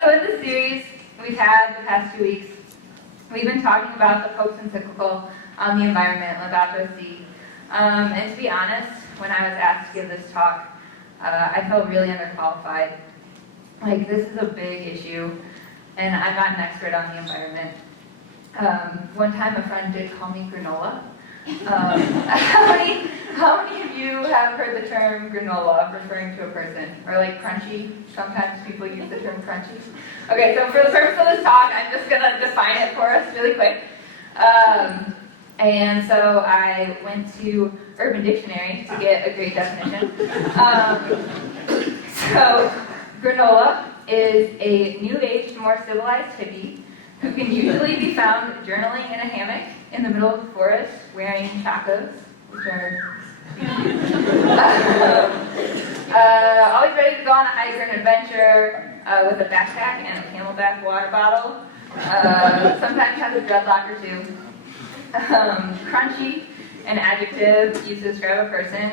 So in this series we've had the past 2 weeks, we've been talking about the Pope's encyclical on the environment, Laudato Si. And to be honest, when I was asked to give this talk, I felt really underqualified. Like, this is a big issue, and I'm not an expert on the environment. One time a friend did call me granola. How many of you have heard the term granola referring to a person? Or like crunchy? Sometimes people use the term crunchy. Okay, so for the purpose of this talk, I'm just going to define it for us really quick. And so I went to Urban Dictionary to get a great definition. So granola is a new-age, more civilized hippie who can usually be found journaling in a hammock in the middle of the forest wearing chacos, which are always ready to go on a hike or an adventure with a backpack and a Camelback water bottle. Sometimes has a dreadlock or two. Crunchy, an adjective used to describe a person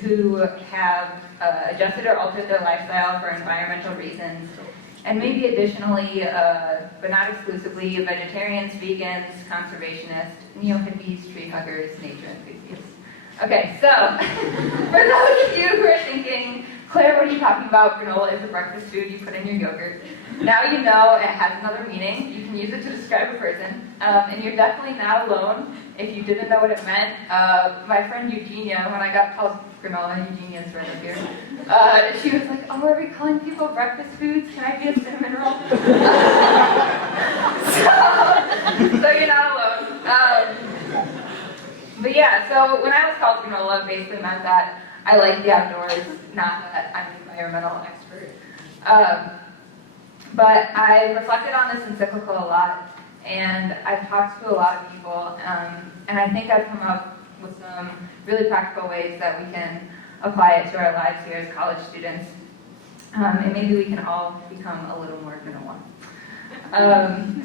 who have adjusted or altered their lifestyle for environmental reasons. And maybe additionally, but not exclusively, vegetarians, vegans, conservationists, neo-hippies, tree huggers, nature enthusiasts. Okay, so for those of you who are thinking, Claire, what are you talking about? Granola is a breakfast food you put in your yogurt. Now you know it has another meaning. You can use it to describe a person. And you're definitely not alone if you didn't know what it meant. My friend Eugenia, when I got called granola, Eugenia's right up here, she was like, oh, are we calling people breakfast foods? Can I be a cinnamon roll? so you're not alone. But yeah, so when I was called granola, basically meant that I like the outdoors, not that I'm an environmental expert. But I reflected on this encyclical a lot, and I've talked to a lot of people, and I think I've come up with some really practical ways that we can apply it to our lives here as college students, and maybe we can all become a little more granola.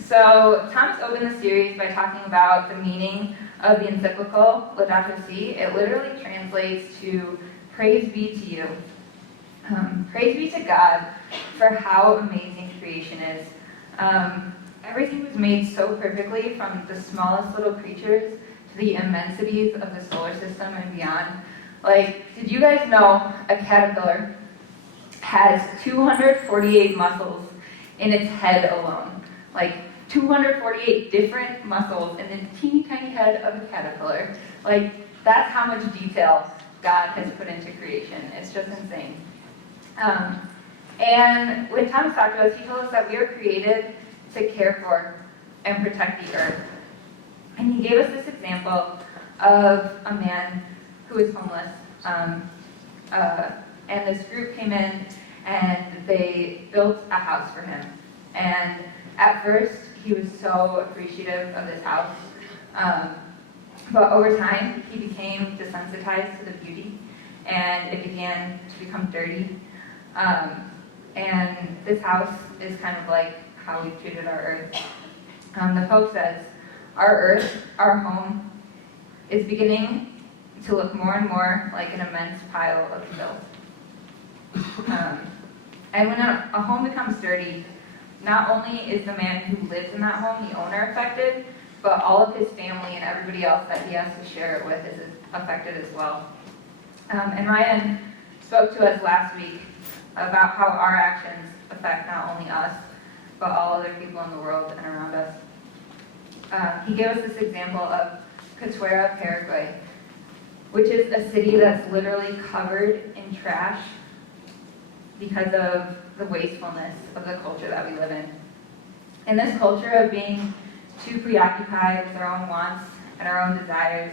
So Thomas opened the series by talking about the meaning of the encyclical, Laudato Si. It literally translates to praise be to you. Praise be to God for how amazing creation is. Everything was made so perfectly, from the smallest little creatures to the immensities of the solar system and beyond. Like, did you guys know a caterpillar has 248 muscles in its head alone? Like, 248 different muscles in the teeny tiny head of a caterpillar. Like, that's how much detail God has put into creation. It's just insane. And when Thomas talked to us, he told us that we were created to care for and protect the earth. And he gave us this example of a man who was homeless. And this group came in and they built a house for him. And at first, he was so appreciative of this house. But over time, he became desensitized to the beauty, and it began to become dirty. And this house is kind of like how we've treated our earth. The Pope says, our earth, our home, is beginning to look more and more like an immense pile of filth. And when a home becomes dirty, not only is the man who lives in that home, the owner, affected, but all of his family and everybody else that he has to share it with is affected as well. And Ryan spoke to us last week about how our actions affect not only us, but all other people in the world and around us. He gave us this example of Custer, Paraguay, which is a city that's literally covered in trash because of the wastefulness of the culture that we live in. And this culture of being too preoccupied with our own wants and our own desires,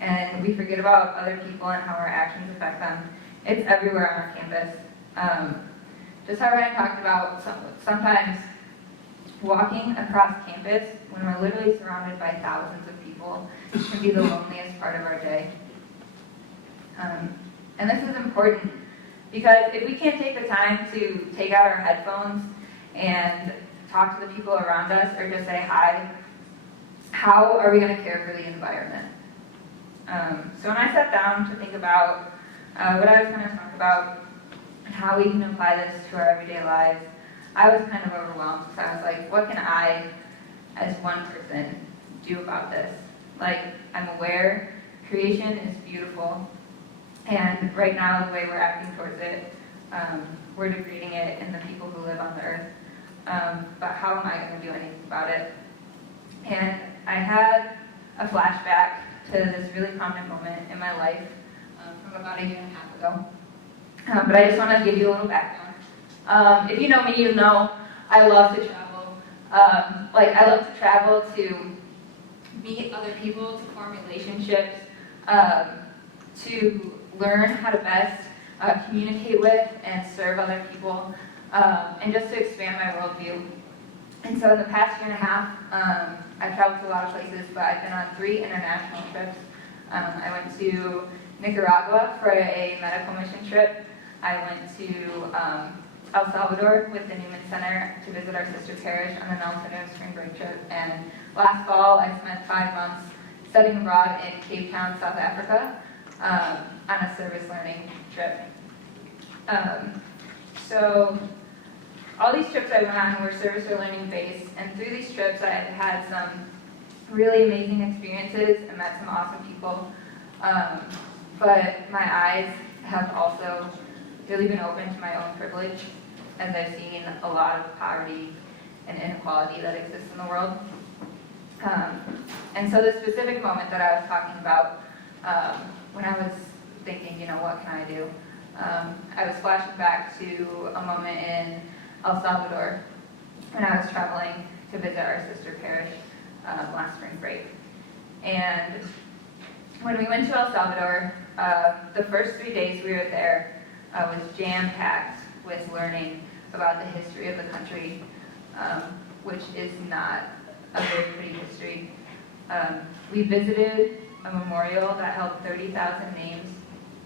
and we forget about other people and how our actions affect them. It's everywhere on our campus. Just how Ryan talked about, sometimes walking across campus when we're literally surrounded by thousands of people can be the loneliest part of our day. And this is important because if we can't take the time to take out our headphones and talk to the people around us or just say hi, how are we going to care for the environment? So when I sat down to think about what I was going to talk about, how we can apply this to our everyday lives, I was kind of overwhelmed because I was like, what can I, as one person, do about this? Like, I'm aware creation is beautiful, and right now the way we're acting towards it, we're degrading it and the people who live on the earth. But how am I going to do anything about it? And I had a flashback to this really prominent moment in my life from about a year and a half ago. But I just want to give you a little background. If you know me, you know I love to travel. I love to travel to meet other people, to form relationships, to learn how to best communicate with and serve other people, and just to expand my worldview. And so in the past year and a half, I've traveled to a lot of places, but I've been on 3 international trips. I went to Nicaragua for a medical mission trip. I went to El Salvador with the Newman Center to visit our sister parish on an alternate spring break trip. And last fall, I spent 5 months studying abroad in Cape Town, South Africa, on a service learning trip. So all these trips I went on were service or learning based, and through these trips I had some really amazing experiences and met some awesome people. But my eyes have also really been open to my own privilege, as I've seen a lot of poverty and inequality that exists in the world. And so the specific moment that I was talking about, when I was thinking, what can I do? I was flashing back to a moment in El Salvador when I was traveling to visit our sister parish last spring break. And when we went to El Salvador, the first 3 days we were there was jam-packed with learning about the history of the country, which is not a very pretty history. We visited a memorial that held 30,000 names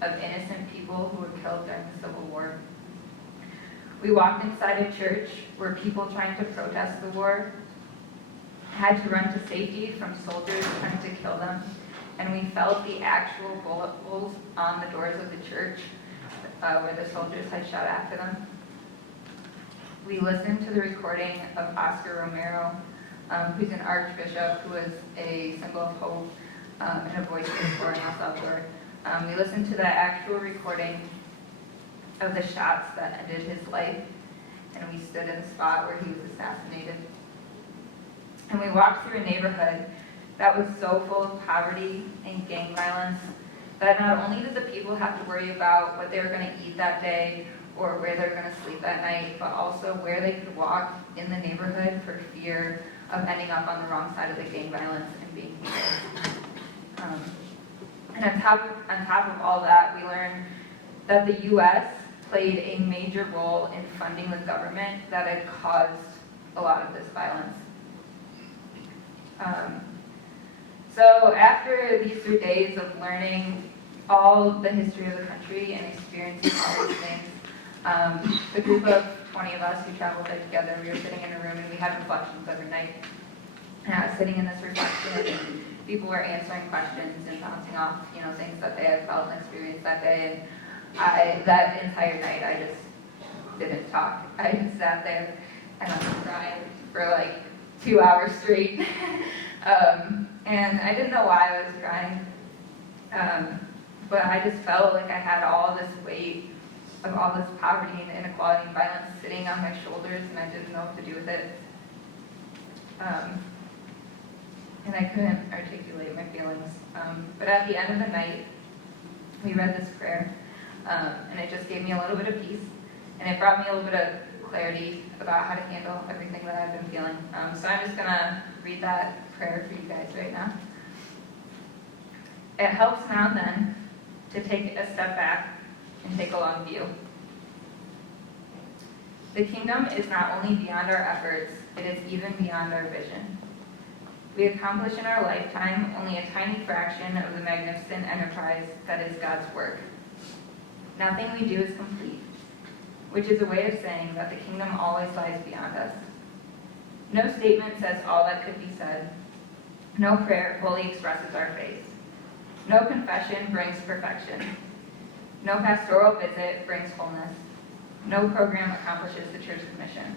of innocent people who were killed during the Civil War. We walked inside a church where people trying to protest the war had to run to safety from soldiers trying to kill them, and we felt the actual bullet holes on the doors of the church where the soldiers had shot after them. We listened to the recording of Oscar Romero, who's an archbishop who was a symbol of hope and a voice for El Salvador. We listened to the actual recording of the shots that ended his life, and we stood in the spot where he was assassinated. And we walked through a neighborhood that was so full of poverty and gang violence that not only did the people have to worry about what they were going to eat that day or where they were going to sleep that night, but also where they could walk in the neighborhood for fear of ending up on the wrong side of the gang violence and being killed. And on top of all that, we learned that the U.S. played a major role in funding the government that had caused a lot of this violence. So after these 3 days of learning all the history of the country and experiencing all these things, the group of 20 of us who traveled there together, we were sitting in a room and we had reflections every night. And I was sitting in this reflection and people were answering questions and bouncing off, things that they had felt and experienced that day. And that entire night, I just didn't talk. I just sat there and I cried for like 2 hours straight. And I didn't know why I was crying. But I just felt like I had all this weight of all this poverty and inequality and violence sitting on my shoulders, and I didn't know what to do with it. And I couldn't articulate my feelings. But at the end of the night, we read this prayer, and it just gave me a little bit of peace, and it brought me a little bit of clarity about how to handle everything that I've been feeling. So I'm just going to read that prayer for you guys right now. It helps now and then to take a step back and take a long view. The kingdom is not only beyond our efforts, it is even beyond our vision. We accomplish in our lifetime only a tiny fraction of the magnificent enterprise that is God's work. Nothing we do is complete, which is a way of saying that the kingdom always lies beyond us. No statement says all that could be said. No prayer fully expresses our faith. No confession brings perfection. No pastoral visit brings wholeness. No program accomplishes the church's mission.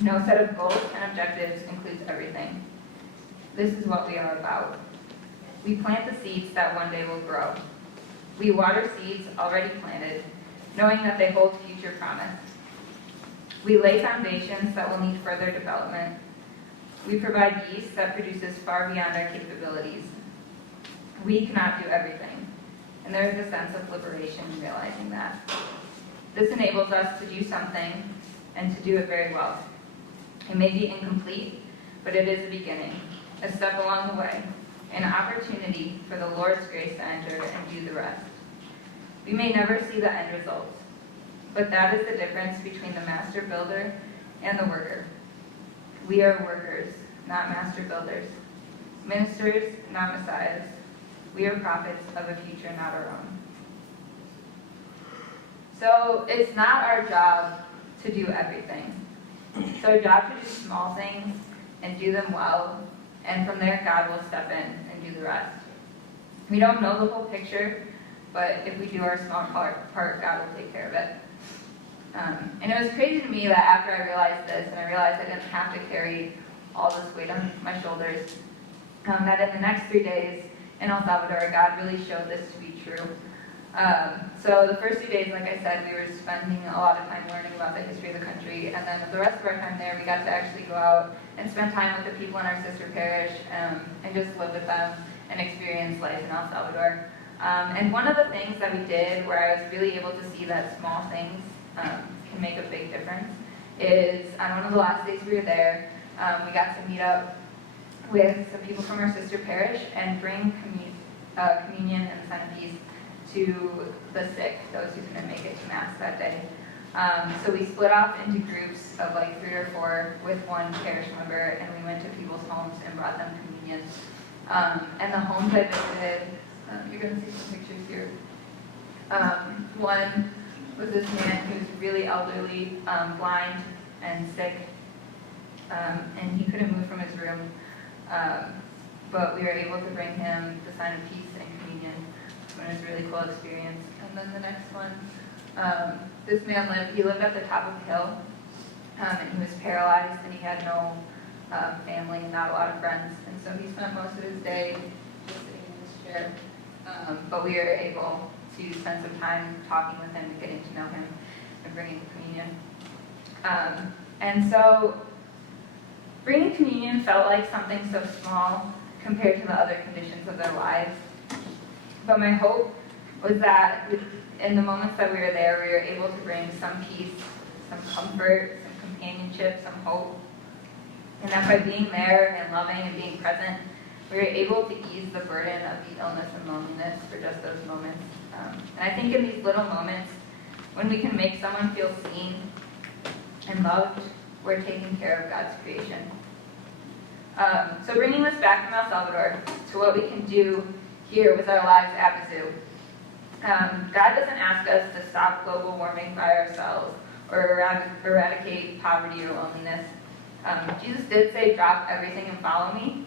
No set of goals and objectives includes everything. This is what we are about. We plant the seeds that one day will grow. We water seeds already planted, knowing that they hold future promise. We lay foundations that will need further development. We provide yeast that produces far beyond our capabilities. We cannot do everything, and there is a sense of liberation in realizing that. This enables us to do something and to do it very well. It may be incomplete, but it is a beginning, a step along the way, an opportunity for the Lord's grace to enter and do the rest. We may never see the end results, but that is the difference between the master builder and the worker. We are workers, not master builders. Ministers, not messiahs. We are prophets of a future not our own. So it's not our job to do everything. It's our job to do small things and do them well, and from there God will step in and do the rest. We don't know the whole picture, but if we do our small part, God will take care of it. And it was crazy to me that after I realized this, and I realized I didn't have to carry all this weight on my shoulders, that in the next 3 days in El Salvador, God really showed this to be true. So the first 2 days, like I said, we were spending a lot of time learning about the history of the country, and then the rest of our time there, we got to actually go out and spend time with the people in our sister parish, and just live with them and experience life in El Salvador. And one of the things that we did, where I was really able to see that small things can make a big difference, is on one of the last days we were there, we got to meet up with some people from our sister parish and bring communion and the sign of peace to the sick, those who couldn't make it to Mass that day. So we split off into groups of like 3 or 4 with one parish member, and we went to people's homes and brought them communion. And the homes I visited, you're going to see some pictures here. One was this man who was really elderly, blind and sick, and he couldn't move from his room. But we were able to bring him the sign of peace and communion. It was a really cool experience. And then the next one, this man lived at the top of the hill, and he was paralyzed, and he had no family and not a lot of friends. And so he spent most of his day just sitting in his chair. But we were able to spend some time talking with him and getting to know him and bringing communion. And so bringing communion felt like something so small compared to the other conditions of their lives. But my hope was that in the moments that we were there, we were able to bring some peace, some comfort, some companionship, some hope. And that by being there and loving and being present, we were able to ease the burden of the illness and loneliness for just those moments. And I think in these little moments, when we can make someone feel seen and loved, we're taking care of God's creation. So bringing this back from El Salvador to what we can do here with our lives at Mizzou. God doesn't ask us to stop global warming by ourselves or eradicate poverty or loneliness. Jesus did say, drop everything and follow me.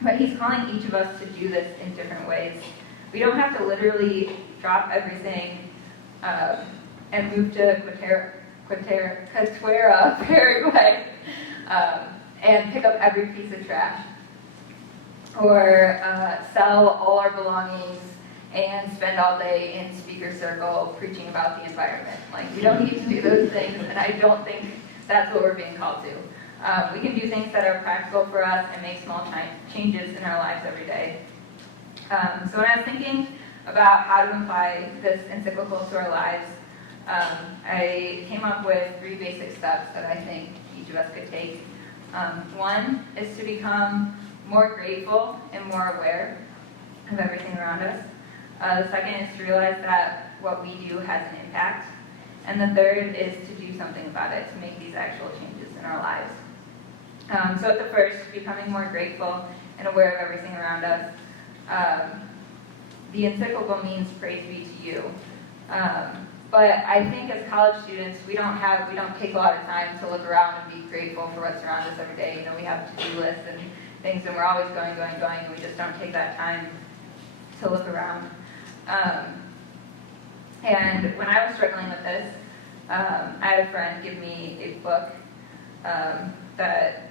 But he's calling each of us to do this in different ways. We don't have to literally drop everything and move to Custer, Paraguay, and pick up every piece of trash. Or sell all our belongings and spend all day in speaker circle preaching about the environment. Like, we don't need to do those things, and I don't think that's what we're being called to. We can do things that are practical for us and make small changes in our lives every day. So when I was thinking about how to apply this encyclical to our lives, I came up with 3 basic steps that I think each of us could take. One is to become more grateful and more aware of everything around us. The second is to realize that what we do has an impact. And the third is to do something about it, to make these actual changes in our lives. So at the first, becoming more grateful and aware of everything around us. The encyclical means praise be to you. But I think as college students, we don't take a lot of time to look around and be grateful for what's around us every day. You know, we have to-do lists and things, and we're always going, and we just don't take that time to look around. And when I was struggling with this, I had a friend give me a book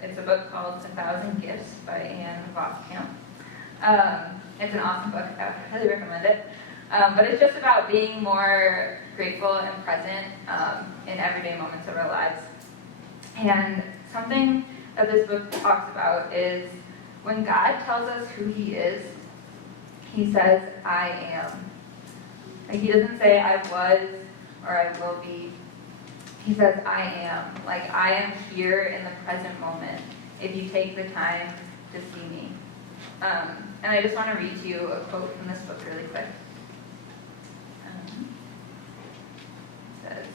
it's a book called 1,000 Gifts by Anne Voskamp. It's an awesome book. I would highly recommend it. But it's just about being more grateful and present in everyday moments of our lives. And something that this book talks about is when God tells us who He is, He says, I am. Like, He doesn't say, I was or I will be. He says, I am. Like, I am here in the present moment if you take the time to see me. And I just want to read to you a quote from this book really quick. It says,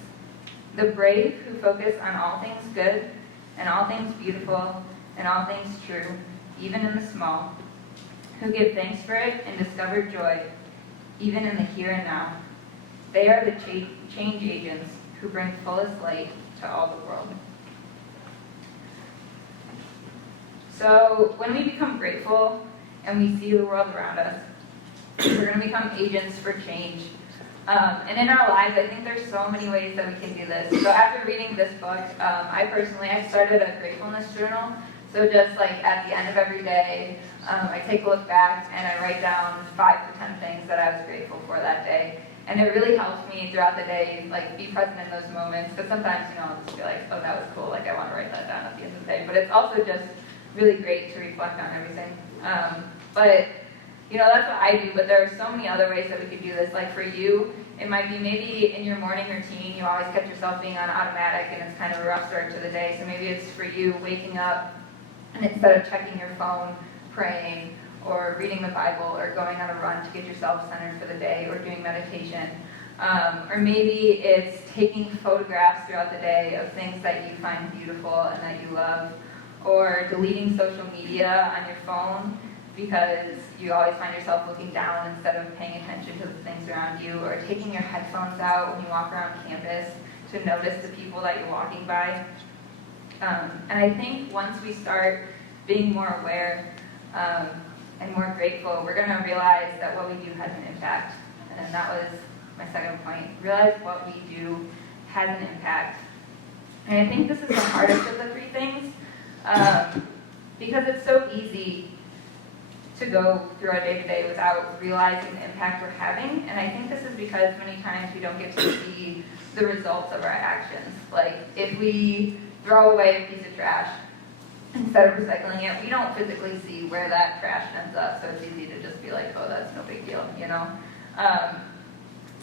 the brave who focus on all things good and all things beautiful and all things true, even in the small, who give thanks for it and discover joy, even in the here and now. They are the change agents who bring fullest light to all the world. So when we become grateful and we see the world around us, we're going to become agents for change. And in our lives, I think there's so many ways that we can do this. So after reading this book, I started a gratefulness journal. So just like at the end of every day, I take a look back and I write down 5 to 10 things that I was grateful for that day. And it really helps me throughout the day, like, be present in those moments. Because sometimes, I'll just be like, oh, that was cool. Like, I want to write that down at the end of the day. But it's also just really great to reflect on everything. But that's what I do. But there are so many other ways that we could do this. Like, for you, it might be maybe in your morning routine, you always catch yourself being on automatic, and it's kind of a rough start to the day. So maybe it's for you waking up, and instead of checking your phone, praying, or reading the Bible, or going on a run to get yourself centered for the day, or doing meditation. Or maybe it's taking photographs throughout the day of things that you find beautiful and that you love, or deleting social media on your phone because you always find yourself looking down instead of paying attention to the things around you, or taking your headphones out when you walk around campus to notice the people that you're walking by. And I think once we start being more aware and more grateful, we're going to realize that what we do has an impact. And that was my second point. Realize what we do has an impact. And I think this is the hardest of the 3 things because it's so easy to go through our day-to-day without realizing the impact we're having. And I think this is because many times we don't get to see the results of our actions. Like, if we throw away a piece of trash, instead of recycling it, we don't physically see where that trash ends up, so it's easy to just be like, oh, that's no big deal,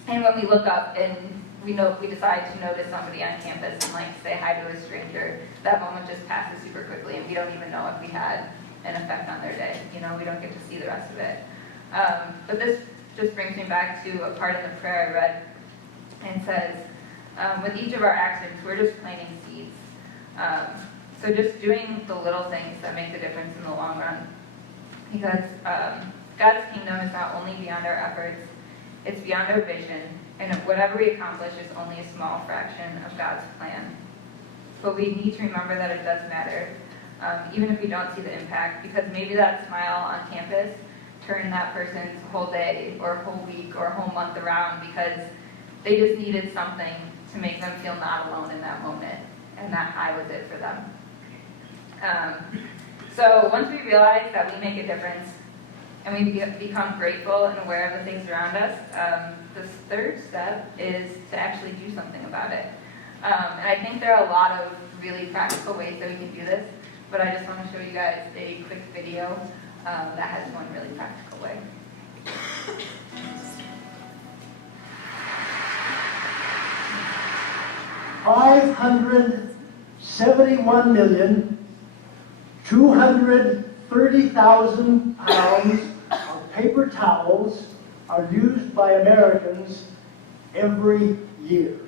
And when we look up and we decide to notice somebody on campus and say hi to a stranger, that moment just passes super quickly, and we don't even know if we had an effect on their day. We don't get to see the rest of it. But this just brings me back to a part in the prayer I read, and says, with each of our actions, we're just planting seeds. So just doing the little things that make the difference in the long run. Because God's kingdom is not only beyond our efforts, it's beyond our vision, and whatever we accomplish is only a small fraction of God's plan. But we need to remember that it does matter, even if we don't see the impact, because maybe that smile on campus turned that person's whole day or whole week or whole month around because they just needed something to make them feel not alone in that moment, and that I was it for them. So once we realize that we make a difference and we become grateful and aware of the things around us, the 3rd step is to actually do something about it. And I think there are a lot of really practical ways that we can do this, but I just want to show you guys a quick video that has one really practical way. $571,230,000 of paper towels are used by Americans every year.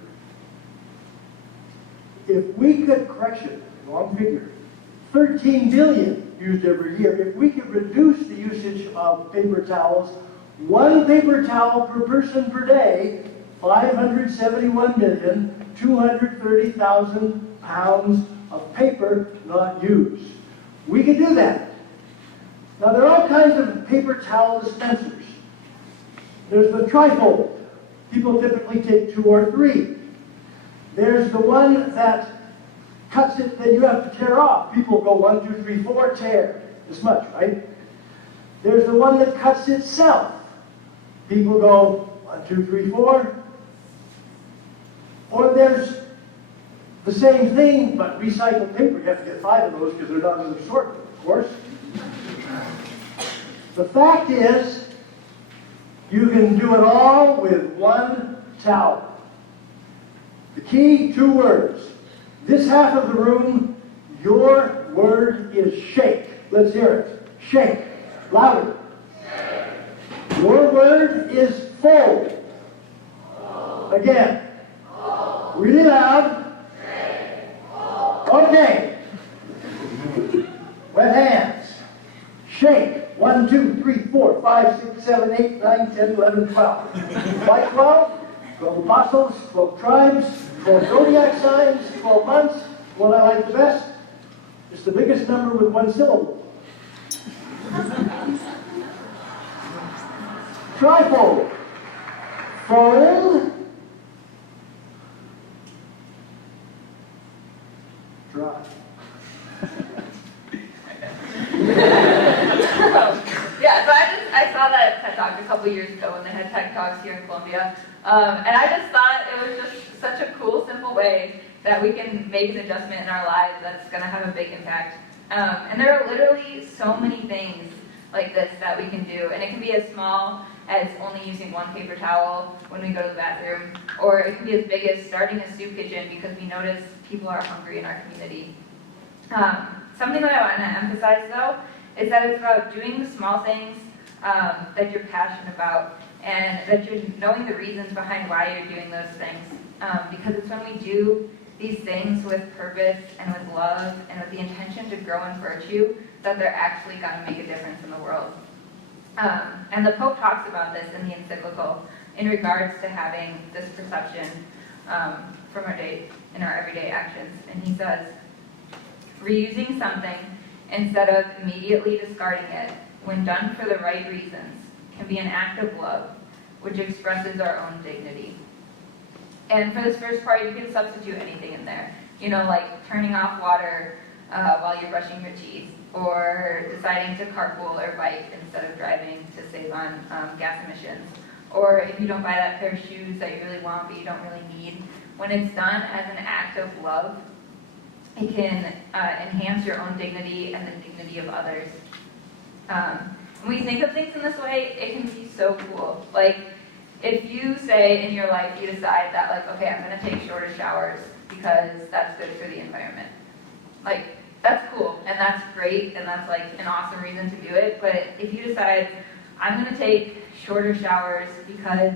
If we could, correction, wrong figure, 13 billion used every year. If we could reduce the usage of paper towels, 1 paper towel per person per day, 571,230,000 pounds of paper not used. We could do that. Now there are all kinds of paper towel dispensers. There's the trifold. People typically take 2 or 3. There's the one that cuts it that you have to tear off. People go 1, 2, 3, 4, tear. This much, right? There's the one that cuts itself. People go 1, 2, 3, 4. Or there's the same thing, but recycled paper. You have to get 5 of those because they're not in the assortment, of course. The fact is, you can do it all with 1 towel. The key, 2 words. This half of the room, your word is shake. Let's hear it. Shake. Louder. Shake. Your word is fold. Again. Really loud. Okay. Wet hands. Shake. 1, 2, 3, 4, 5, 6, 7, 8, 9, 10, 11, 12. Why 12? 12 apostles, 12 tribes, 12 zodiac signs, 12 months. What I like the best? It's the biggest number with 1 syllable. Trifold. Fold. Dry. Yeah, so I saw that TED Talk a couple years ago when they had TED Talks here in Columbia, and I just thought it was just such a cool, simple way that we can make an adjustment in our lives that's going to have a big impact. And there are literally so many things like this that we can do, and it can be as small as only using 1 paper towel when we go to the bathroom, or it can be as big as starting a soup kitchen because we notice people are hungry in our community. Something that I want to emphasize, though, is that it's about doing the small things that you're passionate about, and that you're knowing the reasons behind why you're doing those things. Because it's when we do these things with purpose and with love and with the intention to grow in virtue that they're actually going to make a difference in the world. And the Pope talks about this in the encyclical in regards to having this perception from our day in our everyday actions. And he says, reusing something instead of immediately discarding it, when done for the right reasons, can be an act of love, which expresses our own dignity. And for this first part, you can substitute anything in there. You know, like turning off water while you're brushing your teeth, or deciding to carpool or bike instead of driving to save on gas emissions. Or if you don't buy that pair of shoes that you really want but you don't really need, when it's done as an act of love, it can enhance your own dignity and the dignity of others. When we think of things in this way, it can be so cool. Like, if you say in your life, you decide that, like, okay, I'm going to take shorter showers because that's good for the environment. Like, that's cool, and that's great, and that's, like, an awesome reason to do it. But if you decide, I'm going to take shorter showers because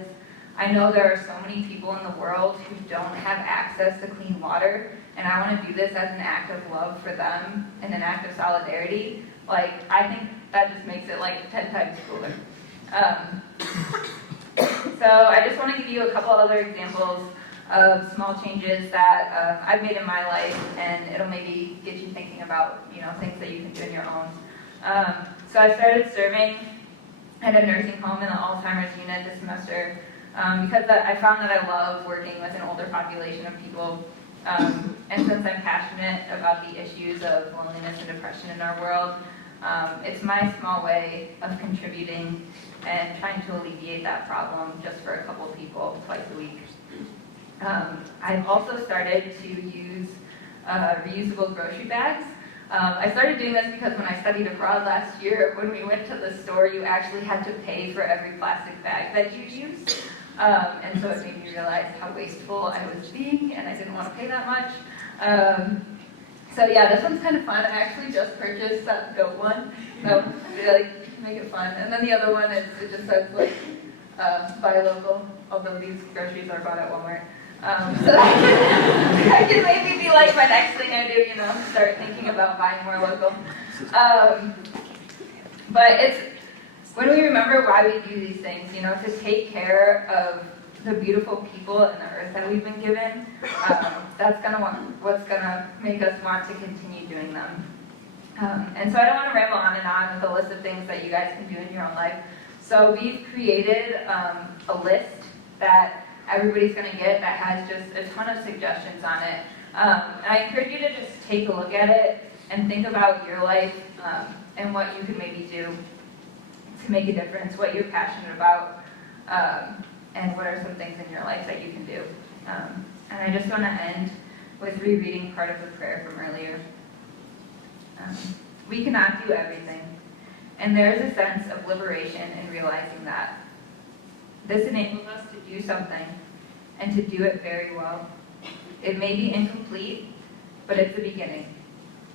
I know there are so many people in the world who don't have access to clean water, and I want to do this as an act of love for them and an act of solidarity, like, I think that just makes it, like, 10 times cooler. So I just want to give you a couple other examples of small changes that I've made in my life, and it'll maybe get you thinking about, you know, things that you can do in your own. So I started serving at a nursing home in the Alzheimer's unit this semester because I found that I love working with an older population of people. And since I'm passionate about the issues of loneliness and depression in our world, it's my small way of contributing and trying to alleviate that problem just for a couple people twice a week. I've also started to use reusable grocery bags. I started doing this because when I studied abroad last year, when we went to the store, you actually had to pay for every plastic bag that you used. And so it made me realize how wasteful I was being, and I didn't want to pay that much. So yeah, this one's kind of fun. I actually just purchased that goat one, so like make it fun. And then the other one is it just says like buy local, although these groceries are bought at Walmart. So that can maybe be like my next thing I do, you know, start thinking about buying more local. But it's when we remember why we do these things, you know, to take care of the beautiful people and the earth that we've been given, that's what's gonna make us want to continue doing them. And so I don't want to ramble on and on with a list of things that you guys can do in your own life. So we've created a list that everybody's going to get that has just a ton of suggestions on it. And I encourage you to just take a look at it and think about your life and what you can maybe do to make a difference, what you're passionate about, and what are some things in your life that you can do. And I just want to end with rereading part of the prayer from earlier. We cannot do everything, and there is a sense of liberation in realizing that. This enables us to do something, and to do it very well. It may be incomplete, but it's a beginning,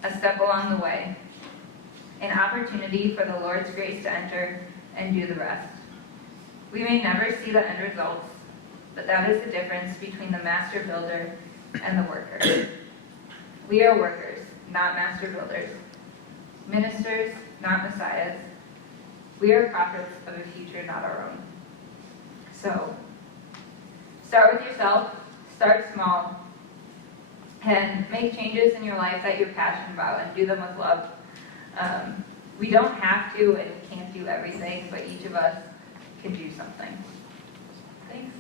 a step along the way, an opportunity for the Lord's grace to enter and do the rest. We may never see the end results, but that is the difference between the master builder and the worker. We are workers, not master builders. Ministers, not messiahs. We are prophets of a future not our own. So, start with yourself, start small, and make changes in your life that you're passionate about and do them with love. We don't have to and we can't do everything, but each of us can do something. Thanks.